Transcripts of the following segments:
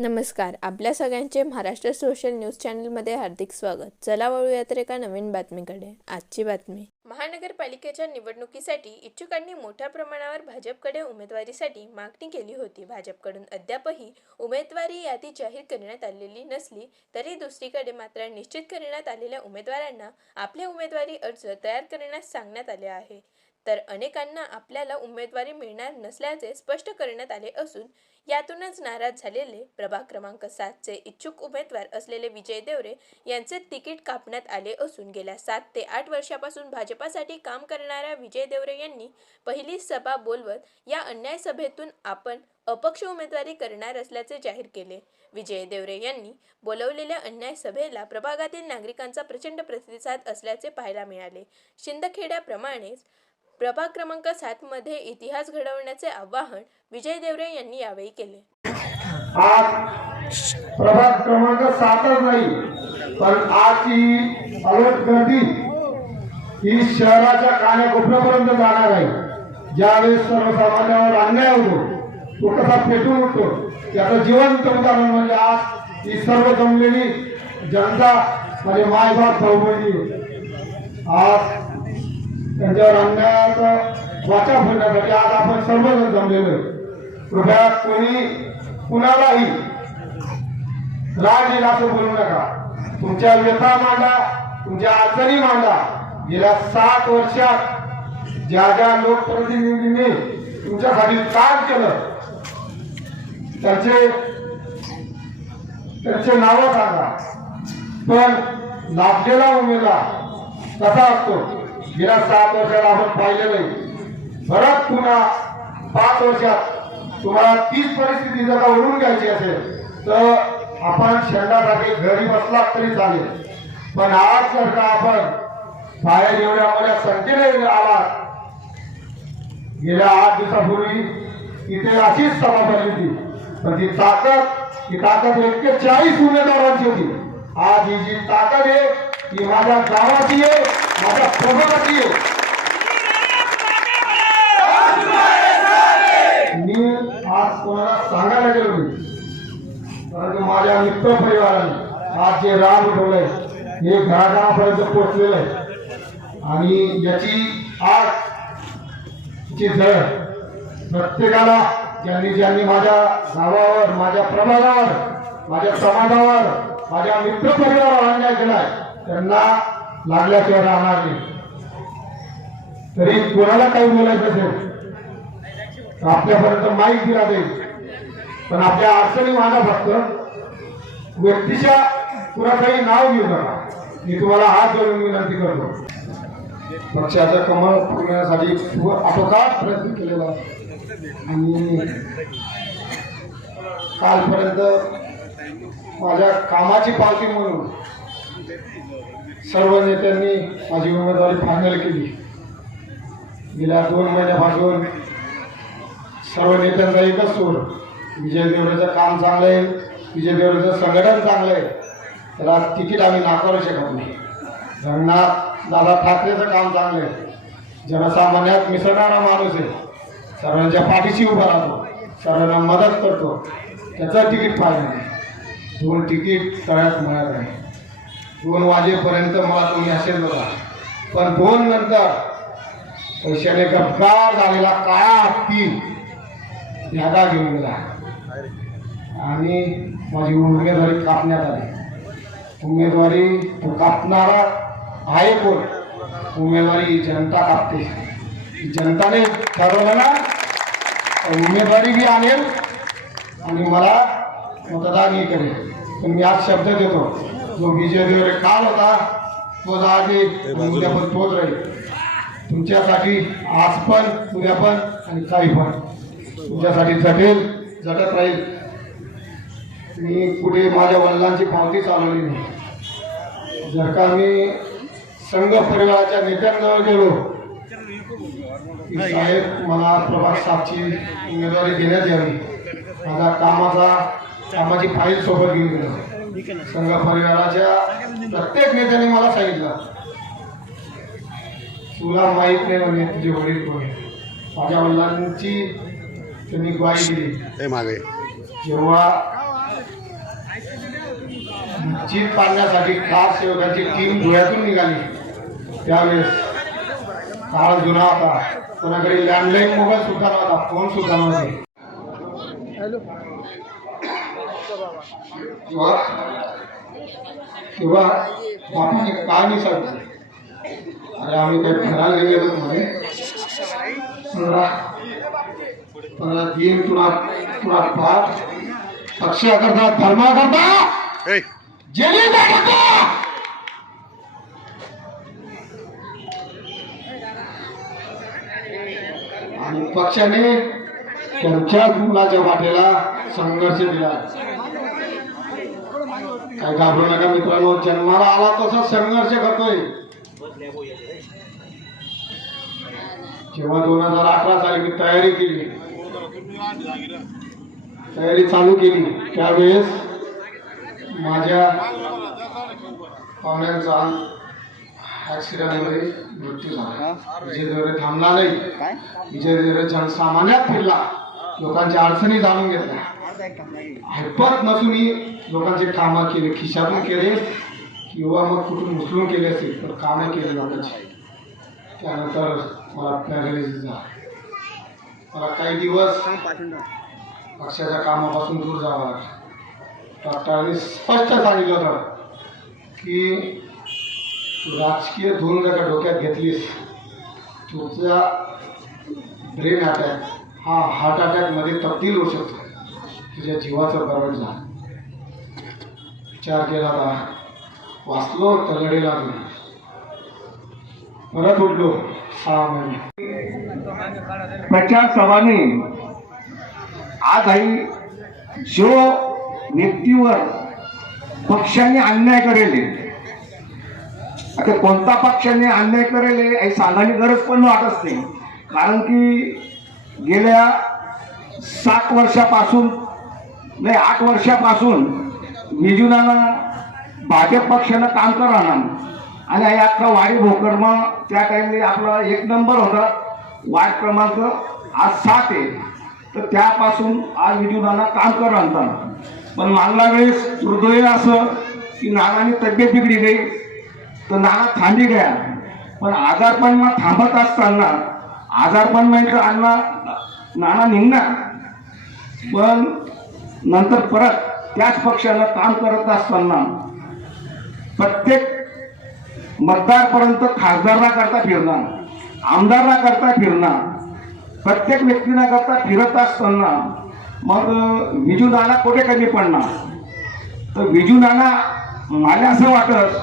नमस्कार. आपल्या सगळ्यांचे महाराष्ट्र सोशल न्यूज चॅनलमध्ये हार्दिक स्वागत. चला वळूयात एका नवीन बातमीकडे. आजची बातमी. महानगरपालिकेच्या निवडणुकीसाठी इच्छुकांनी मोठ्या प्रमाणावर भाजपकडे उमेदवारीसाठी मागणी केली होती. भाजपकडून अद्यापही उमेदवारी यादी जाहीर करण्यात आलेली नसली तरी दुसरीकडे मात्र निश्चित करण्यात आलेल्या उमेदवारांना आपले उमेदवारी अर्ज तयार करण्यास सांगण्यात आले आहे. तर अनेकांना आपल्याला उमेदवारी मिळणार नसल्याचे स्पष्ट करण्यात आले असून यातूनच नाराज झालेले प्रभाग क्रमांक 7चे इच्छुक उमेदवार असलेले विजय देवरे यांचे तिकीट कापण्यात आले असून गेल्या 7 ते 8 वर्षापासून भाजपासाठी काम करणाऱ्या विजय देवरे यांनी पहिली सभा बोलवत या अन्याय सभेतून आपण अपक्ष उमेदवारी करणार असल्याचे जाहीर केले. विजय देवरे यांनी बोलवलेल्या अन्याय सभेला प्रभागातील नागरिकांचा प्रचंड प्रतिसाद असल्याचे पाहायला मिळाले. शिंदखेड्याप्रमाणेच प्रभाग क्रमांक 7 मध्ये इतिहास घडवण्याचे आवाहन विजय देवरे यांनी यावेळी केले. आज प्रभाग क्रमांक 7च नाही पण आजची अलर्ट गर्दी ही शहराच्या कानाकोपऱ्यापर्यंत जाणार आहे. ज्यावेळेस सर्वसामान्यांवर अन्याय होतो तो कसा पेटून उठतो त्याचं जिवंत उदाहरण म्हणजे आज ही सर्व जमलेली जनता म्हणजे मायबाप भाऊबंदी आज त्यांच्यावर अन्यायाचा वाचा फोडण्यासाठी आज आपण सर्वजण जमलेलो. कृपया कोणी कुणालाही राग येईल असं बोलू नका. तुमच्या व्यथा मांडा, तुमच्या अडचणी मांडा. गेल्या 7 वर्षात ज्या ज्या लोकप्रतिनिधींनी तुमच्यासाठी काम केलं त्यांचे नावं सांगा. पण लाभलेला उमेदवार कसा असतो गेल्या 7 वर्षात आपण पाहिलेलं आहे. परत पुन्हा 5 वर्षात तुम्हाला तीच परिस्थिती जर का ओढून घ्यायची असेल तर आपण शेंडासाठी घरी बसला तरी चालेल. पण आज जर का आपण बाहेर एवढ्या मोठ्या संख्येने आला, गेल्या 8 दिवसापूर्वी इथे अशीच सभा झाली होती पण ती ताकद 41 उमेदवारांची होती. आज ही जी ताकद आहे ती माझ्या गावाची आहे, माझ्या प्रभागाची आहे. मी आज कोणाला सांगायला गेलो नाही परंतु माझ्या मित्र परिवाराने आज जे राग उठवलंय हे घराघरापर्यंत पोहोचलेलं आहे आणि याची आज झळ प्रत्येकाला ज्यांनी माझ्या गावावर, माझ्या प्रभागावर, माझ्या समाजावर, माझ्या मित्र परिवारावर अन्याय केलाय त्यांना लागल्याशिवाय राहणार नाही. तरी कोणाला काही बोलायचं असेल आपल्यापर्यंत माईक दिला जाईल पण आपल्या अडचणी मांडा. फक्त व्यक्तीच्या कुणाचंही नाव घेऊ नका. मी तुम्हाला हात जोडून विनंती करतो. पक्षाचं कमळ फुलण्यासाठी आटोकाट प्रयत्न केलेला आणि कालपर्यंत माझ्या कामाची पावती म्हणून सर्व नेत्यांनी माझी उमेदवारी फायनल केली. गेल्या 2 महिन्यापासून सर्व नेत्यांचा एकच सूर, विजय देवरेचं काम चांगलं आहे, विजय देवरेचं संघटन चांगलं आहे, त्याला तिकीट आम्ही नाकारू शकत नाही. रंगनाथ दादा ठाकरेचं काम चांगलं आहे, जनसामान्यात मिसळणारा माणूस आहे, सर्वांच्या पाठीशी उभा राहतो, सर्वांना मदत करतो, त्याचं तिकीट पाहिजे नाही. 2 तिकीट तळ्यात मिळत नाही. 2 वाजेपर्यंत मला तो मेसेज होता पण 2 नंतर पैशाने गपगार झालेला काळा हत्ती यादा घेऊन गेला आणि माझी उमेदवारी कापण्यात आली. उमेदवारी तो कापणारा आहे कोण? उमेदवारी जनता कापते. जनताने ठरवलं ना उमेदवारी बी आणेल आणि मला मतदानही करेल. पण मी आज शब्द देतो, जो विजय देवरे काल होता तोच आज उद्या पण तोच राहील. तुमच्यासाठी आज पण, उद्या पण आणि काही पण तुमच्यासाठी झटत राहील. मी पुढे माझ्या वडिलांची पावती चालवली नाही. जर का मी संघ परिवाराच्या नेत्यांजवळ गेलो की साहेब मला प्रभाग 7ची उमेदवारी देण्यात यावी, माझा कामाची फाईल सोबत घेऊन गेलो. संघ परिवाराच्या प्रत्येक नेत्याने मला सांगितलं तुला माहीत नाही म्हणे तुझे वडील कोण. माझ्या वडिलांची त्यांनी ग्वाही दिली. जेव्हा चीन पाडण्यासाठी खास सेवकांची टीम धुळ्यातून निघाली. त्यावेळेस काळ जुना होता, कोणाकडे लँडलाईन मोबाईल सुद्धा नव्हता, फोन सुद्धा नव्हते. तेव्हा बापाने कहाणी सांगितली, अरे आम्ही काही फिरायला नाही गेलो म्हणे, 15 दिन तुला तुला पाठ पक्षा करता धर्मा करता जेली करता. आणि पक्षाने त्यांच्याच मुलाच्या वाटेला संघर्ष दिला. काय घाबरू नका मित्रांनो, जन्माला आला तसा संघर्ष करतोय. जेव्हा 2018 साली मी तयारी चालू केली, त्यावेळेस माझ्या पाहुण्यांचा ऍक्सिडेंटमध्ये मृत्यू झाला. विजय देवरे थांबला नाही. विजय देवरे जनसामान्यात फिरला, लोकांच्या अडचणी जाणून घेतल्या. हैपत नसूनही लोकांचे कामं केले, खिशातून केले किंवा मग कुठून उचलून केले असतील, तर कामं केले लोकांची. त्यानंतर मला पॅरालिसिस झाला. मला काही दिवस पक्षाच्या कामापासून दूर जावं लागलं. डॉक्टरांनी स्पष्ट सांगितलं होतं की तू राजकीय धून जर का डोक्यात घेतलीस, तुझा ब्रेन अटॅक हा हार्ट अटॅकमध्ये तब्दील होऊ शकतो, तुझ्या जीवाचं बरबाद झालं. विचार केला होता, वाचलो तर लढेला तुम्ही, परत उठलो 6 महिने. प्रचारसभाने आजही जो व्यक्तीवर पक्षाने अन्याय करेल, आता कोणता पक्षाने अन्याय करेल हे सांगण्याची गरज पण वाटत नाही. कारण की गेल्या 7 वर्षापासून नाही 8 वर्षापासून विजुनाना भाजप पक्षानं काम करणार आणि अख्खा वाडी भोकरमा त्या टाइमला आपला 1 नंबर होता, वार्ड क्रमांक आज 7 आहे. तर त्यापासून आज विजुनाना काम करणार. पण मागल्या वेळेस दुर्दैव असं की नानानी तब्येत बिघडी गई, तर नाना थांबी गया. पण आजारपण मग थांबत असताना आजारपण म्हणजे अण्णा नाना निघणार, पण नंतर परत त्याच पक्षाला काम करत असताना प्रत्येक मतदारपर्यंत खासदारना करता फिरणार, आमदारना करता फिरणार, प्रत्येक व्यक्तीना करता फिरत असताना मग विजू नाना कुठे कमी पडणार. तर विजू नाना मला असं वाटत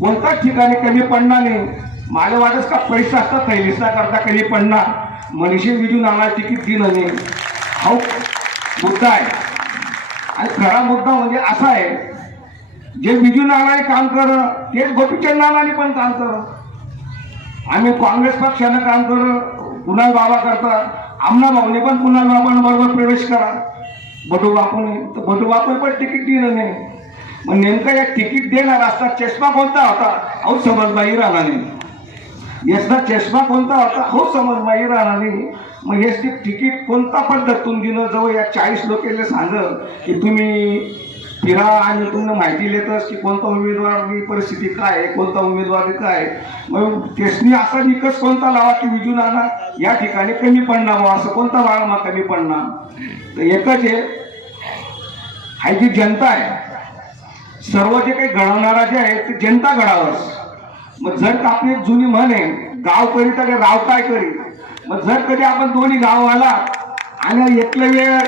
कोणत्याच ठिकाणी कमी पडणार नाही. मला वाटत का पैसा असता थैलीसना करता कमी पडणार, मनीषी विजू नाना तिकीट दिलं नाही, हा मुद्दा आहे. आणि खरा मुद्दा म्हणजे असा आहे, जे विजू नानाने काम कर तेच गोपीचंद नानाने पण काम कर. आम्ही काँग्रेस पक्षानं काम कर, कुणाल बाबा करता, आमना भाऊने पण कुणाल बाबांबरोबर प्रवेश करा, बटू बापूने, तर बटू बापूने पण तिकीट दिलं नाही. मग नेमकं एक तिकीट देणार असता चष्मा कोणता होता, अहो समजबाई राहणार. याचा चष्मा कोणता होता, हो समजबाई राहणार. मग हेच ते तिकीट कोणता पद्धतीतून दिलं, जवळ या 40 लोकांना सांगत की तुम्ही फिरा आणि तुम्हाला माहिती देतच की कोणता उमेदवारी परिस्थिती काय आहे, कोणता उमेदवारी काय. मग त्यासनी असा निकष कोणता लावा की विजू नाना या ठिकाणी कमी पडणार वा, असं कोणता बाळामा कमी पडणार. तर एकच आहे, ही जी जनता आहे, सर्व जे काही घडवणारा जे आहे ते जनता घडावंच. मग जर का आपली जुनी म्हण आहे, गाव करी तर राव काय करी. मग जर कधी आपण दोन्ही गाव आला आणि एकलव्य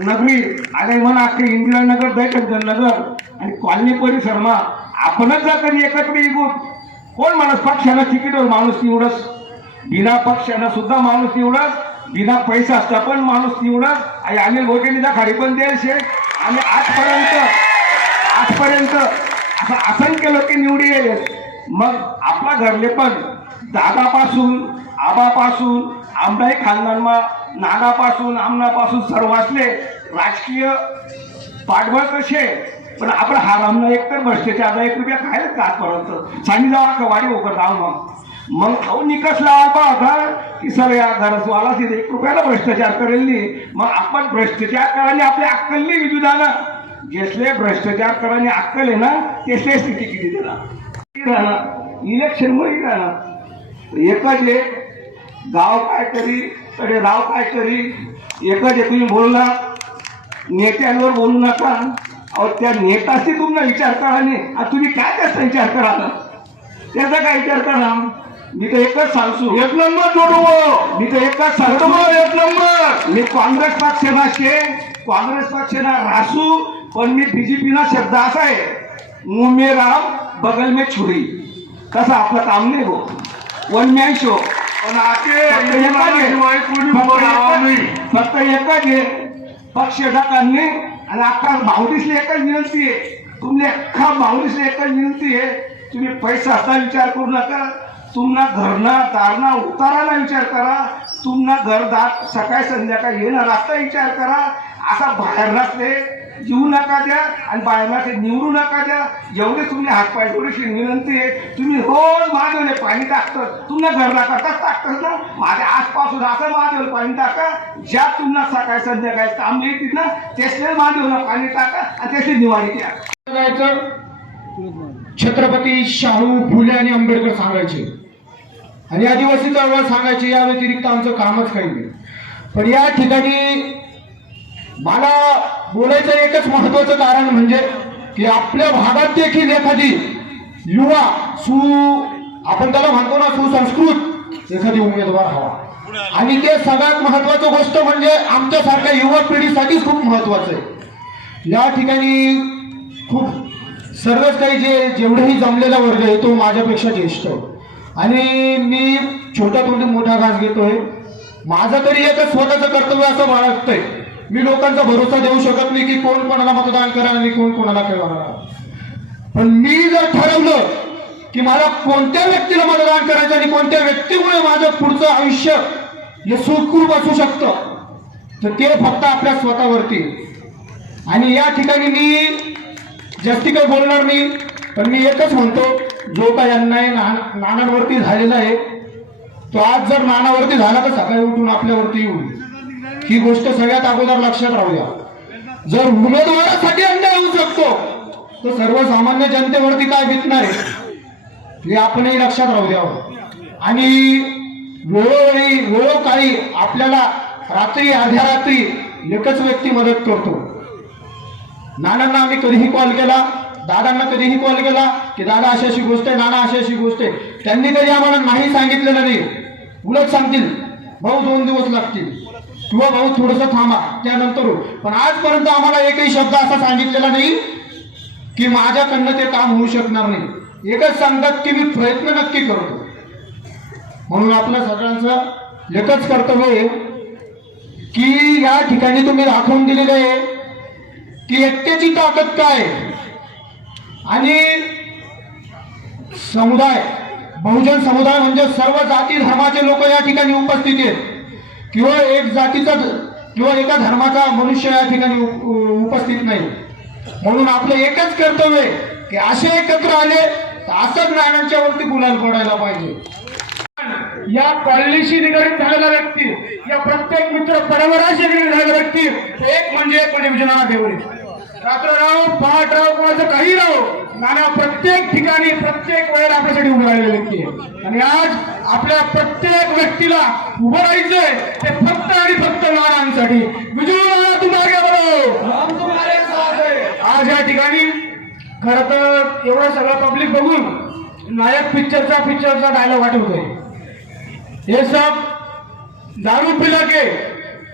नगरी आणि म्हणा अख्खे इंदिरानगर दैठकजन नगर आणि कॉलनी परिसरमा आपणच जर कधी एकत्र येऊ, कोण माणूस पक्षानं तिकीटवर माणूस निवडस, बिना पक्षानं सुद्धा माणूस निवडस, बिना पैसा असता पण माणूस निवडस. आणि अनिल गोटेंनी खाली पण द्यायचे आणि आजपर्यंत असं असंख्य लोक निवडी येईल. मग आपला घरले पण दादापासून आबापासून आमदाही खानदानमा नानापासून आमनापासून सर्व असले राजकीय पाठबळ कसे. पण आपण हारामना एकतर भ्रष्टाचार 1 रुपया खायला का आजपर्यंत सांगी जावा का वाडी होकर जाऊ. मग खाऊ निकष लावा होता की सर या घरसवाला तिथे 1 रुपयाला भ्रष्टाचार करेल नाही. मग आपण भ्रष्टाचार करायला आपल्या अक्कलनी विजुदाना जेसले भ्रष्टाचार कराने अक्कल आहे ना तेसले स्थिती केली त्याला इलेक्शन मध्ये राहणार एकच आहे गाव काय करी कडे राव काय करी एकच आहे. तुम्ही बोलला नेत्यांवर बोलू नका. अहो त्या नेताशी तुम्हाला विचार करा नाही. आता तुम्ही काय त्याचा विचार करा ना त्याचा काय विचार करा. मी तर एकच सांगतो एक नंबर जोडू. मी तर एकच सांगतो एक नंबर. मी काँग्रेस पक्षाना काँग्रेस पक्षाना रासू पण मी बीजेपीला शब्द असा आहे मुंह में राम बगल में छुरी. कसं आपलं काम नाही हो वन मॅन शो. पण फक्त एकच आहे पक्ष टाकांनी आणि अख्खा भावडीसला एकच विनंती आहे. तुमने अख्खा भावडीसला एकच विनंती आहे तुम्ही पैशाचा विचार करू नका. तुम्हाला घरना दारणा उताराला विचार करा. तुम्हाला घरदार सकाळी संध्याकाळी येणार असा विचार करा. असा बाहेर नसले येऊ नका द्या आणि बाहेर नसले निवडू नका द्या. जेवढे तुम्ही हातपाय थोडीशी विनंती आहे तुम्ही रोज महादेवले पाणी टाकतात. तुम्हाला घरला करताच टाकतात ना. माझ्या आसपासून असं महादेवला पाणी टाका ज्या तुम्हाला सकाळी संध्याकाळी काम येतील ना तेसले महादेवला पाणी टाका आणि त्याची निवाडी द्या. छत्रपती शाहू फुले आणि आंबेडकर सांगायचे आणि आदिवासी चळवळ सांगायची. या व्यतिरिक्त आमचं कामच काही नाही. पण या ठिकाणी मला बोलायचं एकच महत्वाचं कारण म्हणजे की आपल्या भागात देखील एखादी युवा आपण त्याला म्हणतो ना सुसंस्कृत एखादी उमेदवार हवा. आणि ते सगळ्यात महत्वाचं गोष्ट म्हणजे आमच्यासारख्या युवा पिढीसाठीच खूप महत्वाचं आहे. या ठिकाणी खूप सर्वच काही जेवढेही जमलेला वर्ग आहे तो माझ्यापेक्षा ज्येष्ठ आणि मी छोट्यातून मोठा घास घेतोय. माझं तरी एकच स्वतःचं कर्तव्य असं बाळगतंय. मी लोकांचा भरोसा देऊ शकत नाही की कोण कोणाला मतदान करा आणि कोण कोणाला करणार. पण मी जर ठरवलं की मला कोणत्या व्यक्तीला मतदान करायचं आणि कोणत्या व्यक्तीमुळे माझं पुढचं आयुष्य हे सुखरूप असू शकतं तर ते फक्त आपल्या स्वतःवरती. आणि या ठिकाणी मी जास्ती काही बोलणार नाही. पण मी एकच म्हणतो जो काही अन्याय नानांवरती झालेला आहे तो आज जर नानावरती झाला तर सकाळी उठून आपल्यावरती येईल. ही गोष्ट सगळ्यात अगोदर लक्षात राहू द्या. जर उमेदवारासाठी अन्याय होऊ शकतो तर सर्वसामान्य जनतेवरती काय बीतणार आहे हे आपणही लक्षात राहू द्यावं. आणि वेळोकाळी आपल्याला रात्री अर्ध्या रात्री एकच व्यक्ती मदत करतो. नानांना आम्ही कधीही कॉल केला, दादांना कधीही कॉल केला की दादा अशी अशी गोष्ट आहे, नाना अशी अशी गोष्ट आहे. त्यांनी कधी आम्हाला नाही सांगितलेलं नाही. उलट सांगतील भाऊ 2 दिवस लागतील किंवा भाऊ थोडंसं थांबा त्यानंतर. पण आजपर्यंत आम्हाला एकही शब्द असा सांगितलेला नाही की माझ्याकडनं ते काम होऊ शकणार नाही. एकच सांगतात की मी प्रयत्न नक्की करतो. म्हणून आपल्या सगळ्यांचं एकच कर्तव्य आहे की या ठिकाणी तुम्ही दाखवून दिलेलं आहे की एकट्याची ताकद काय आणि समुदाय बहुजन समुदाय म्हणजे सर्व जाती धर्माचे लोक या ठिकाणी उपस्थित आहेत किंवा एक जातीचा किंवा एका धर्माचा मनुष्य या ठिकाणी उपस्थित नाही. म्हणून आपलं एकच कर्तव्य आहे की असे एकत्र आले तर असंच नानांच्या वरती गुलाल पडायला पाहिजे. या कॉलनीशी निगडीत झालेला व्यक्ती या प्रत्येक मित्र परिवाराशी निगडीत झालेला व्यक्ती एक म्हणजे विजयनाथ देवरे. रात्र राव पहाट राव कोणाचं काही राव नाना प्रत्येक ठिकाणी प्रत्येक वेळेला आपल्यासाठी उभे राहिलेले व्यक्ती आहे. आणि आज आपल्या प्रत्येक व्यक्तीला उभं राहायचंय ते फक्त आणि फक्त नानांसाठी. विजू नाना तुम्हाला बरोबर आज या ठिकाणी खरं तर एवढं सगळं पब्लिक बघून नायक पिक्चरचा डायलॉग आठवतोय. ये सब दारू पिला के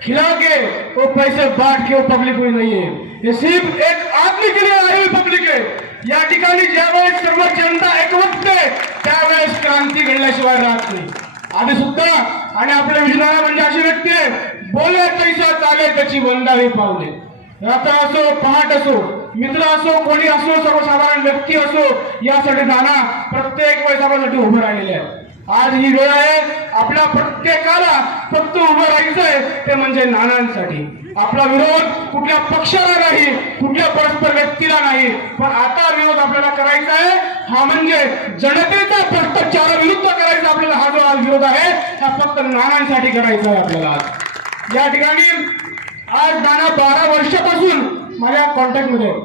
खिला के वो पैसे बांट के वो पब्लिक हुई नहीं है. ये सिर्फ एक आदमी के लिए आई हुई पब्लिक है. या ठिकाणी ज्यावेळेस सर्व जनता एकवटते त्यावेळेस क्रांती घडल्याशिवाय राहत नाही. आधी सुद्धा आणि आपल्या विजयनाथ म्हणजे अशी व्यक्ती आहे बोले तैसा चाले त्याची वंदावी पावले. रात्र असो पहाट असो मित्र असो कोणी असो सर्वसाधारण व्यक्ती असो यासाठी नाना प्रत्येक वेळेस आपल्यासाठी उभे राहिलेले आहे. आज ही वेळ आहे आपल्या प्रत्येकाला फक्त उभं राहायचंय ते म्हणजे नानांसाठी. आपला विरोध कुठल्या पक्षाला नाही कुठल्या परस्पर व्यक्तीला नाही पण आता विरोध आपल्याला करायचा आहे हा म्हणजे जनतेचा भ्रष्टाचाराविरुद्ध करायचा आपल्याला. हा जो आज विरोध आहे हा फक्त नानांसाठी करायचा आहे आपल्याला. या ठिकाणी आज नाना 12 वर्षापासून माझ्या कॉन्टॅक्टमध्ये आहेत.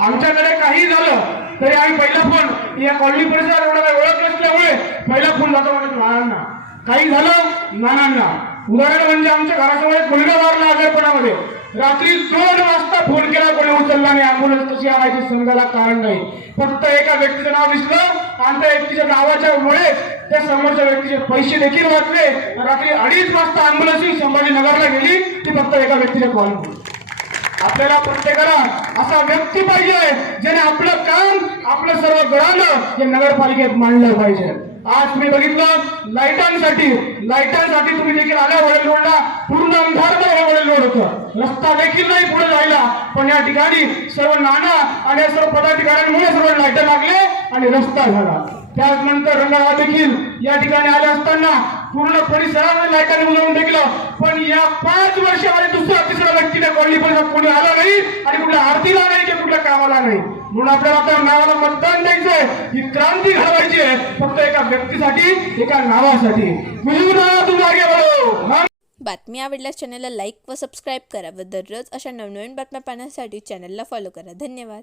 आमच्याकडे काही झालं तरी आम्ही पहिला फोन या कॉलनी परिसरात एवढा काही ओळख नसल्यामुळे पहिला फोन जातो म्हणजे नानांना. काही झालं नानांना. उदाहरण म्हणजे आमच्या घरासमोर एक मुलगा वारला आजारपणामध्ये. रात्री 2 वाजता फोन केला, कोणी उचलला नाही. अँब्युलन्स कशी आणायची समजायला कारण नाही. फक्त एका व्यक्तीचं नाव दिसलं आणि त्या व्यक्तीच्या नावाच्या मुळे त्या समोरच्या व्यक्तीचे पैसे देखील वाचले. रात्री 2:30 वाजता अँब्युलन्स संभाजीनगरला गेली ती फक्त एका व्यक्तीच्या कॉलमुळे. आपल्याला प्रत्येकाला असा व्यक्ती पाहिजे ज्याने आपलं काम आपलं सर्व गळालं हे नगरपालिकेत मांडलं पाहिजे. आज तुम्ही बघितलं लाईटांसाठी तुम्ही देखील आल्या वडेल रोडला पूर्ण अंधारमय वडेल रोड होतं. रस्ता देखील नाही पुढे जायला. पण या ठिकाणी सर्व नाना आणि सर्व पदाधिकाऱ्यांमुळे सर्व लाईट लागले आणि रस्ता झाला. त्यानंतर रंगावा देखील या ठिकाणी आले असताना पूर्ण परिसरामध्ये लाईटांनी उजवून देखील. पण या 5 वर्षामध्ये दुसरा तिसरा व्यक्तीने कॉलनी परिसरात कोणी आला नाही आणि कुठल्या आरतीला नाही किंवा कुठल्या कामाला नाही. म्हणून आपल्याला आता नावाला मतदान द्यायचंय. ही क्रांती घडवायची आहे फक्त एका व्यक्तीसाठी, एका नावासाठी. बातमी आवडल्यास चॅनलला लाईक व सबस्क्राईब करा व दररोज अशा नवनवीन बातम्या पाहण्यासाठी चॅनलला फॉलो करा. धन्यवाद.